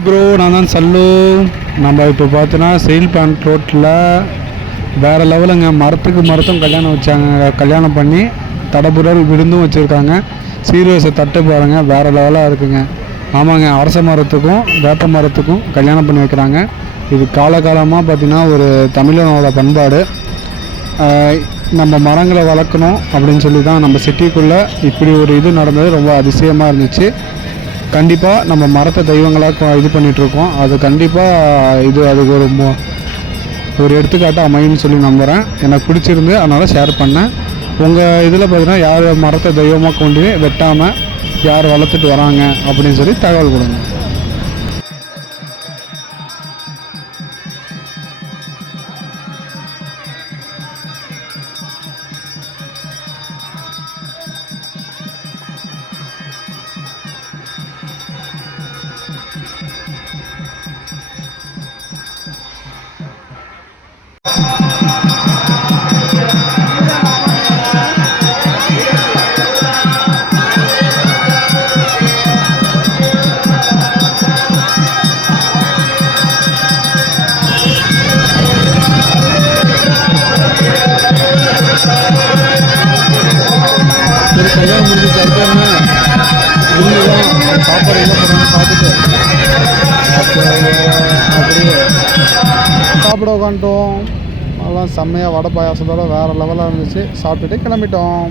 Bro நான் தான் சல்லு. நம்ம இப்போ பார்த்தோன்னா செயில் பிளான்ட் ரோட்டில் வேறு லெவலுங்க. மரத்தும் கல்யாணம் பண்ணி தடபுடல் விருந்தும் வச்சுருக்காங்க. சீர்வரிசை தட்டு பாருங்கள், வேறு லெவலாக இருக்குங்க. ஆமாங்க, அரச மரத்துக்கும் வேப்ப மரத்துக்கும் கல்யாணம் பண்ணி வைக்கிறாங்க. இது காலகாலமாக பார்த்திங்கன்னா ஒரு தமிழனோட பண்பாடு. நம்ம மரங்களை வளர்க்கணும் அப்படின்னு சொல்லி தான் நம்ம சிட்டிக்குள்ளே இப்படி ஒரு இது நடந்தது ரொம்ப அதிசயமாக இருந்துச்சு. கண்டிப்பாக நம்ம மரத்தை தெய்வங்களாக இது பண்ணிகிட்ருக்கோம். அது கண்டிப்பாக அதுக்கு ஒரு எடுத்துக்காட்டாக அமையும்னு சொல்லி நம்புகிறேன். எனக்கு பிடிச்சிருந்து அதனால் ஷேர் பண்ணேன். உங்கள் இதில் பார்த்தீங்கன்னா யார் மரத்தை தெய்வமாக கொண்டு வெட்டாமல் யார் வளர்த்துட்டு வராங்க அப்படின்னு சொல்லி தகவல் கொடுங்க. கல்யாணம் முடிஞ்சு இருக்காங்க. சாப்பாடு என்ன பண்ணுறோன்னு பார்த்துட்டு அப்படியே சாப்பிட உட்காந்துட்டோம். அதெல்லாம் செம்மையாக வடை பாயாசத்தோடு வேறு லெவலாக இருந்துச்சு. சாப்பிட்டுட்டு கிளம்பிட்டோம்.